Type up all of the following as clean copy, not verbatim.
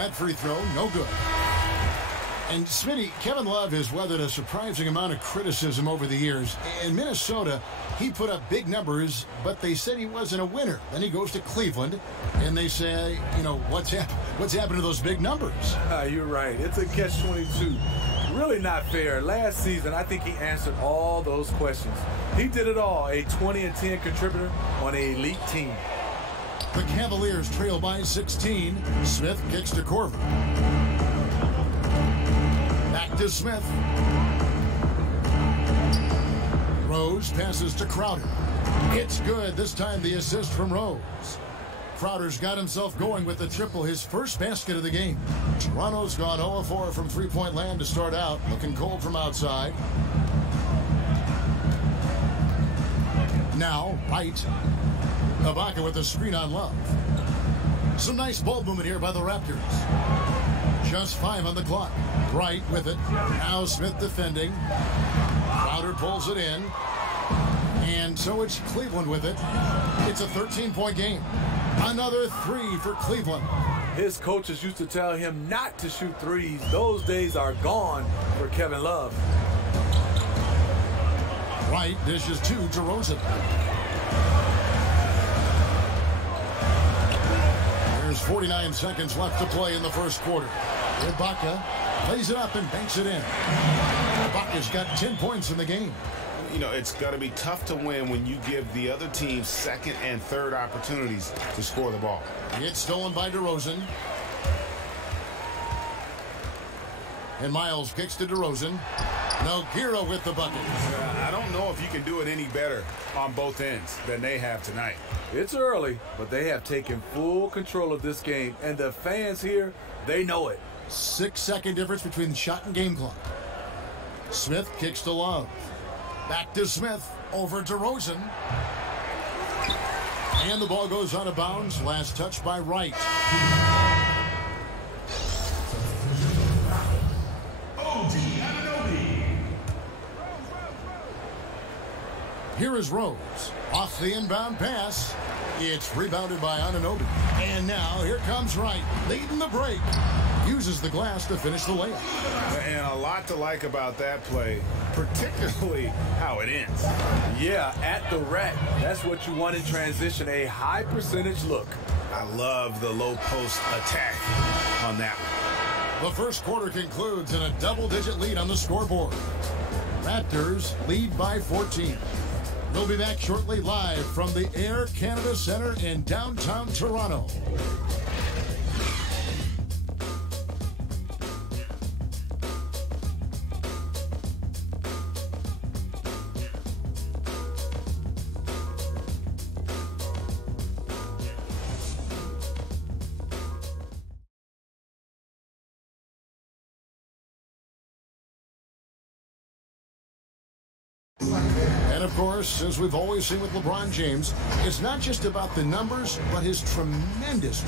That free throw, no good. And Smitty, Kevin Love has weathered a surprising amount of criticism over the years. In Minnesota, he put up big numbers, but they said he wasn't a winner. Then he goes to Cleveland, and they say, you know, what's happened to those big numbers? You're right. It's a catch-22. Really not fair. Last season, I think he answered all those questions. He did it all, a 20-10 contributor on an elite team. The Cavaliers trail by 16. Smith kicks to Corver. Back to Smith. Rose passes to Crowder. It's good. This time the assist from Rose. Crowder's got himself going with the triple, his first basket of the game. Toronto's gone 0-4 from three-point land to start out. Looking cold from outside. Now, Wright. Ibaka with the screen on Love. Some nice ball movement here by the Raptors. Just 5 on the clock. Wright with it. Now Smith defending. Crowder pulls it in. And so it's Cleveland with it. It's a 13-point game. Another 3 for Cleveland. His coaches used to tell him not to shoot threes. Those days are gone for Kevin Love. Wright dishes to DeRozan. There's 49 seconds left to play in the first quarter. Ibaka plays it up and banks it in. Ibaka's got 10 points in the game. You know, it's going to be tough to win when you give the other team second and third opportunities to score the ball. It's stolen by DeRozan. And Miles kicks to DeRozan. Nogueira with the bucket. I don't know if you can do it any better on both ends than they have tonight. It's early, but they have taken full control of this game, and the fans here, they know it. 6-second difference between the shot and game clock. Smith kicks to Love. Back to Smith, over DeRozan. And the ball goes out of bounds. Last touch by Wright. Here is Rose. Off the inbound pass. It's rebounded by Anunoby. And now here comes Wright, leading the break. Uses the glass to finish the layup. And a lot to like about that play, particularly how it ends. Yeah, at the rack. That's what you want in transition, a high percentage look. I love the low post attack on that one. The first quarter concludes in a double-digit lead on the scoreboard. Raptors lead by 14. We'll be back shortly live from the Air Canada Centre in downtown Toronto. And of course, as we've always seen with LeBron James, it's not just about the numbers, but his tremendous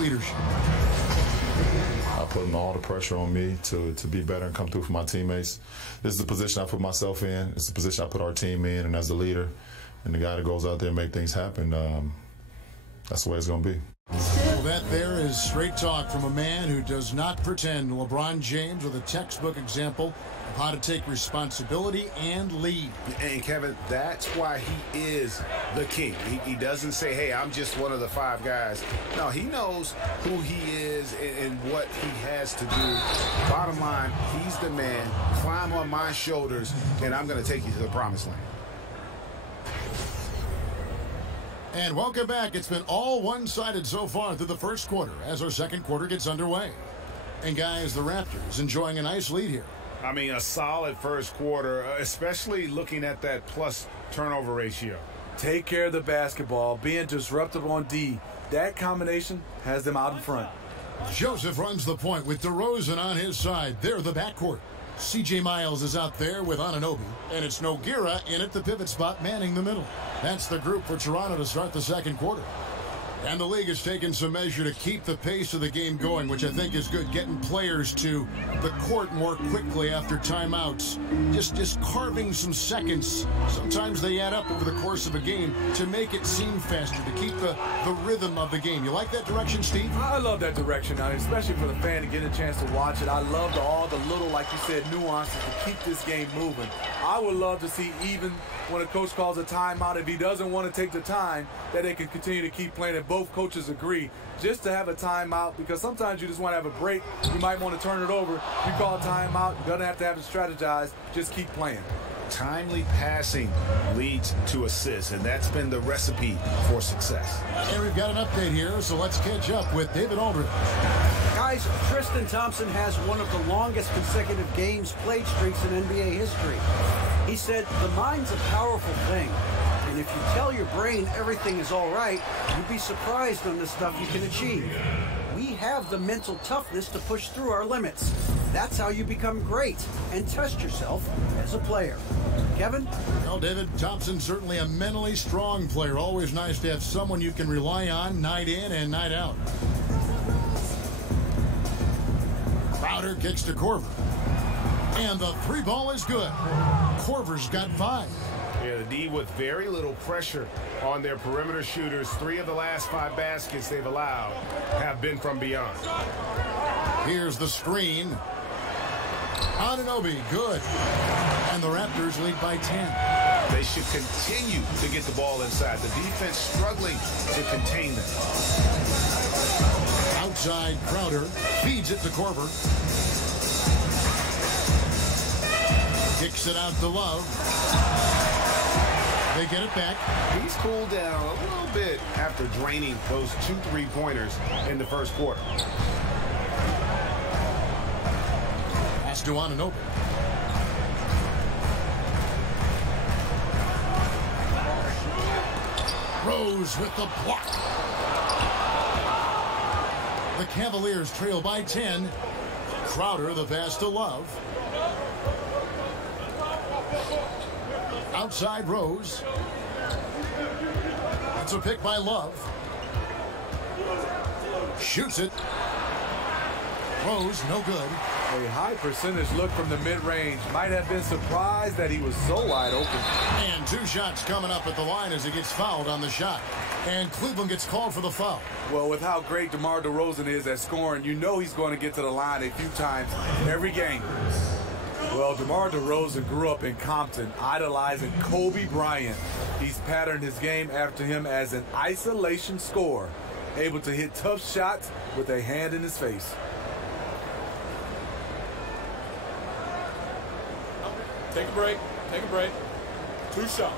leadership. I put all the pressure on me to be better and come through for my teammates. This is the position I put myself in. It's the position I put our team in. And as the leader and the guy that goes out there and make things happen, that's the way it's going to be. Well, that there is straight talk from a man who does not pretend. LeBron James with a textbook example of how to take responsibility and lead. And Kevin, that's why he is the king. He doesn't say, hey, I'm just one of the 5 guys. No, he knows who he is and what he has to do. Bottom line, he's the man. Climb on my shoulders, and I'm going to take you to the promised land. And welcome back. It's been all one-sided so far through the first quarter as our second quarter gets underway. And guys, the Raptors enjoying a nice lead here. I mean, a solid first quarter, especially looking at that plus turnover ratio. Take care of the basketball, being disruptive on D. That combination has them out in front. Joseph runs the point with DeRozan on his side. They're the backcourt. C.J. Miles is out there with Anunoby, and it's Nogueira in at the pivot spot manning the middle. That's the group for Toronto to start the second quarter. And the league has taken some measure to keep the pace of the game going, which I think is good. Getting players to the court more quickly after timeouts. Just carving some seconds. Sometimes they add up over the course of a game to make it seem faster, to keep the rhythm of the game. You like that direction, Steve? I love that direction, especially for the fan to get a chance to watch it. I love all the little, like you said, nuances to keep this game moving. I would love to see, even when a coach calls a timeout, if he doesn't want to take the time, that they can continue to keep playing. If both coaches agree, just to have a timeout, because sometimes you just want to have a break. You might want to turn it over. You call a timeout, you don't have to have it strategized. Just keep playing. Timely passing leads to assists, and that's been the recipe for success. And we've got an update here, so let's catch up with David Aldridge. Guys, Tristan Thompson has one of the longest consecutive games played streaks in NBA history. He said, the mind's a powerful thing, and if you tell your brain everything is all right, you'd be surprised on the stuff you can achieve. We have the mental toughness to push through our limits. That's how you become great and test yourself as a player. Kevin? Well, David, Thompson's certainly a mentally strong player. Always nice to have someone you can rely on night in and night out. Crowder kicks to Korver. And the three ball is good. Korver's got 5. Yeah, the D with very little pressure on their perimeter shooters. 3 of the last 5 baskets they've allowed have been from beyond. Here's the screen. Anunoby, good. And the Raptors lead by 10. They should continue to get the ball inside. The defense struggling to contain them. Outside, Crowder feeds it to Korver. Kicks it out to Love. They get it back. He's cooled down a little bit after draining those 2 3-pointers in the first quarter. Pass to Anunoby. Rose with the block. The Cavaliers trail by 10. Crowder, the pass to Love. Outside Rose. It's a pick by Love. Shoots it. Rose, no good. A high percentage look from the mid-range. Might have been surprised that he was so wide open. And 2 shots coming up at the line as he gets fouled on the shot. And Cleveland gets called for the foul. Well, with how great DeMar DeRozan is at scoring, you know he's going to get to the line a few times every game. Well, DeMar DeRozan grew up in Compton, idolizing Kobe Bryant. He's patterned his game after him as an isolation scorer, able to hit tough shots with a hand in his face. Take a break. Take a break. 2 shots.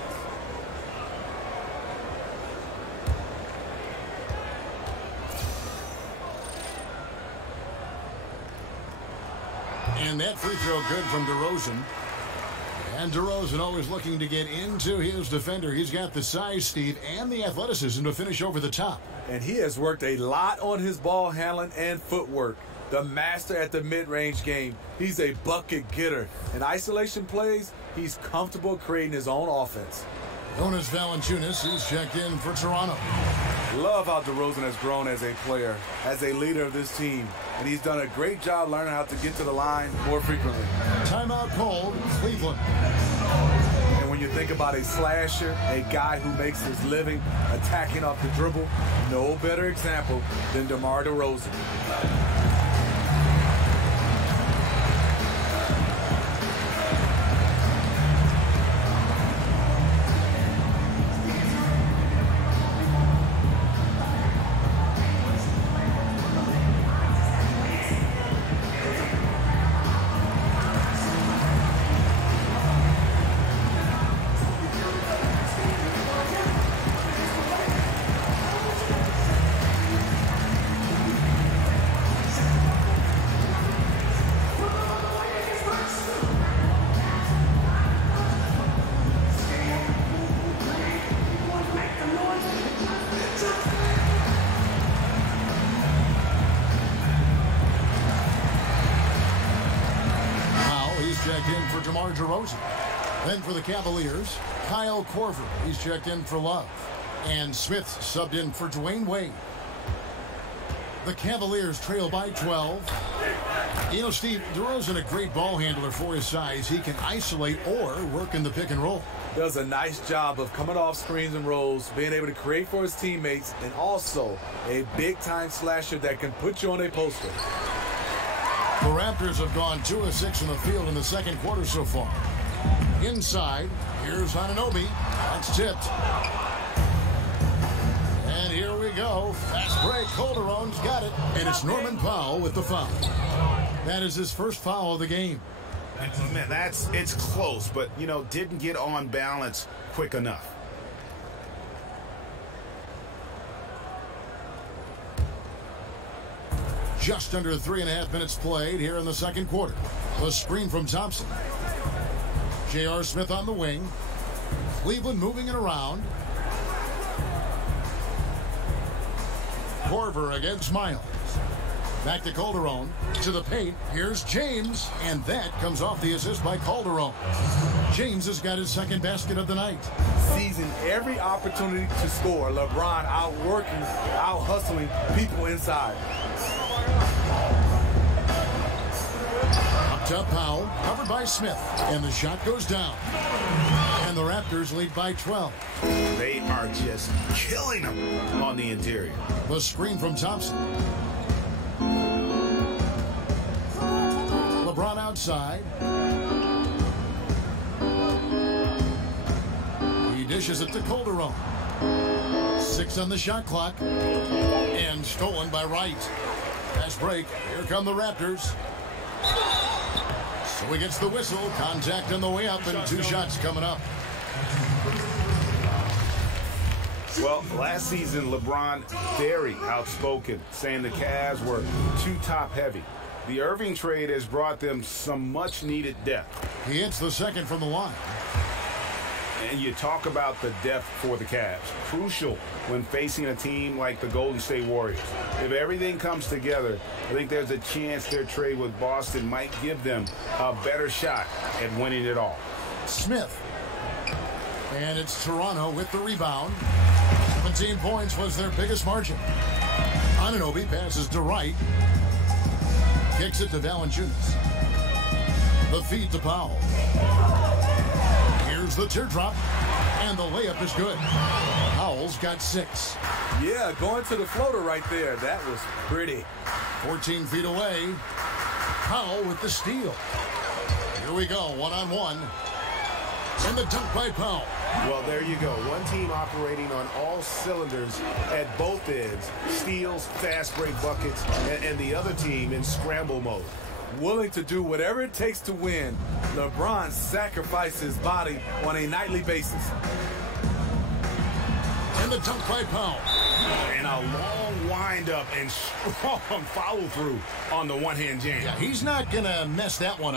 And that free throw good from DeRozan. And DeRozan always looking to get into his defender. He's got the size, Steve, and the athleticism to finish over the top. And he has worked a lot on his ball handling and footwork. The master at the mid-range game. He's a bucket getter. In isolation plays, he's comfortable creating his own offense. Jonas Valanciunas, he's checked in for Toronto. Love how DeRozan has grown as a player, as a leader of this team. And he's done a great job learning how to get to the line more frequently. Timeout called, Cleveland. And when you think about a slasher, a guy who makes his living attacking off the dribble, no better example than DeMar DeRozan. DeRozan. Then for the Cavaliers, Kyle Korver. He's checked in for Love. And Smith subbed in for Dwayne Wade. The Cavaliers trail by 12. You know, Steve, DeRozan a great ball handler for his size. He can isolate or work in the pick and roll. Does a nice job of coming off screens and rolls, being able to create for his teammates, and also a big-time slasher that can put you on a poster. The Raptors have gone 2 of 6 in the field in the second quarter so far. Inside, here's Anunoby. That's tipped. And here we go. Fast break. Calderon's got it. And it's Norman Powell with the foul. That is his first foul of the game. Man, it's close, but, you know, didn't get on balance quick enough. Just under 3.5 minutes played here in the second quarter. The screen from Thompson. J.R. Smith on the wing. Cleveland moving it around. Korver against Miles. Back to Calderon. To the paint. Here's James. And that comes off the assist by Calderon. James has got his second basket of the night. Seizing every opportunity to score. LeBron outworking, out-hustling people inside. Up top, Powell. Covered by Smith. And the shot goes down. And the Raptors lead by 12. They are just killing them on the interior. The screen from Thompson. LeBron outside. He dishes it to Calderon. 6 on the shot clock. And stolen by Wright. Fast break. Here come the Raptors. So he gets the whistle. Contact on the way up and 2 shots coming up. Well, last season, LeBron very outspoken, saying the Cavs were too top-heavy. The Irving trade has brought them some much-needed depth. He hits the second from the line. And you talk about the depth for the Cavs. Crucial when facing a team like the Golden State Warriors. If everything comes together, I think there's a chance their trade with Boston might give them a better shot at winning it all. Smith. And it's Toronto with the rebound. 17 points was their biggest margin. Anunoby passes to Wright. Kicks it to Valanciunas. The feed to Powell. Here's the teardrop. And the layup is good. Powell's got 6. Yeah, going to the floater right there. That was pretty. 14 feet away. Powell with the steal. Here we go, one-on-one. And the dunk by Powell. Well, there you go. One team operating on all cylinders at both ends. Steals, fast break buckets, and the other team in scramble mode. Willing to do whatever it takes to win. LeBron sacrificed his body on a nightly basis. And the dunk by Powell. And a long wind-up and strong follow-through on the one-hand jam. Yeah, he's not going to mess that one up.